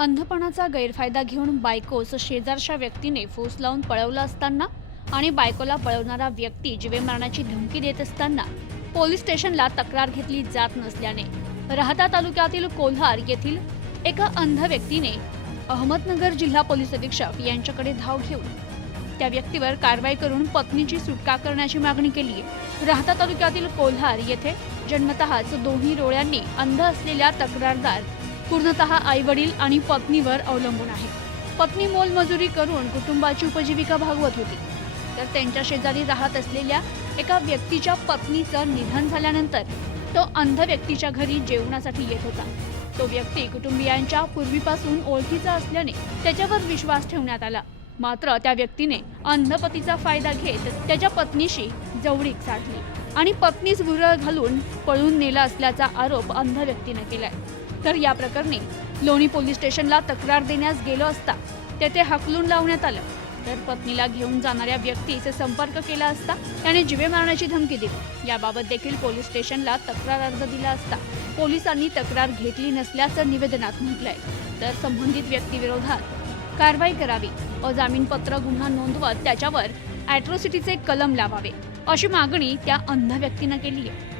अंधपणाचा गैरफायदा घेऊन बायकोस शेजारच्या व्यक्तीने फूस लावून पळवलं असताना आणि बायकोला पळवणारा व्यक्ती जीवे मारण्याची धमकी देत असताना पोलीस स्टेशनला तक्रार घेतली जात नसल्याने राहता तालुक्यातील कोल्हार येथील एका अंध व्यक्तीने अहमदनगर जिल्हा पोलीस अधीक्षक यांच्याकडे धाव घेऊन त्या व्यक्तीवर कारवाई करून पत्नीची सुटका करण्याची मागणी केली. राहता तालुक्यातील कोल्हार येथे जन्मतःच दोन्ही डोळ्यांनी अंध असलेल्या तक्रारदार पूर्णतः आई वडील आणि पत्नीवर अवलंबून आहे. पत्नी मोलमजुरी करून कुटुंबाची उपजीविका भागवत होती. तर त्यांच्या शेजारी राहत असलेल्या एका व्यक्तीच्या पत्नीचं निधन झाल्यानंतर तो अंध व्यक्तीच्या घरी जेवणासाठी येत होता. तो व्यक्ती कुटुंबियांच्या पूर्वीपासून ओळखीचा असल्याने त्याच्यावर विश्वास ठेवण्यात आला. मात्र त्या व्यक्तीने अंधपतीचा फायदा घेत त्याच्या पत्नीशी जवळीक साधली आणि पत्नीस भुरळ घालून पळून नेला असल्याचा आरोप अंध व्यक्तीने केलाय. तर या प्रकरणी लोणी पोलीस स्टेशनला तक्रार देण्यास गेलो असता तेथे हकलून लावण्यात आलं. तर पत्नीला घेऊन जाणाऱ्या व्यक्तीचे संपर्क केला असता त्याने जिवे मारण्याची धमकी दिली. याबाबत देखील पोलीस स्टेशनला तक्रार अर्ज दिला असता पोलिसांनी तक्रार घेतली नसल्याचं निवेदनात म्हटलंय. तर संबंधित व्यक्तीविरोधात कारवाई करावी अजामीनपत्र गुन्हा नोंदवत त्याच्यावर ॲट्रॉसिटीचे कलम लावावे अशी मागणी त्या अंध व्यक्तीनं केली आहे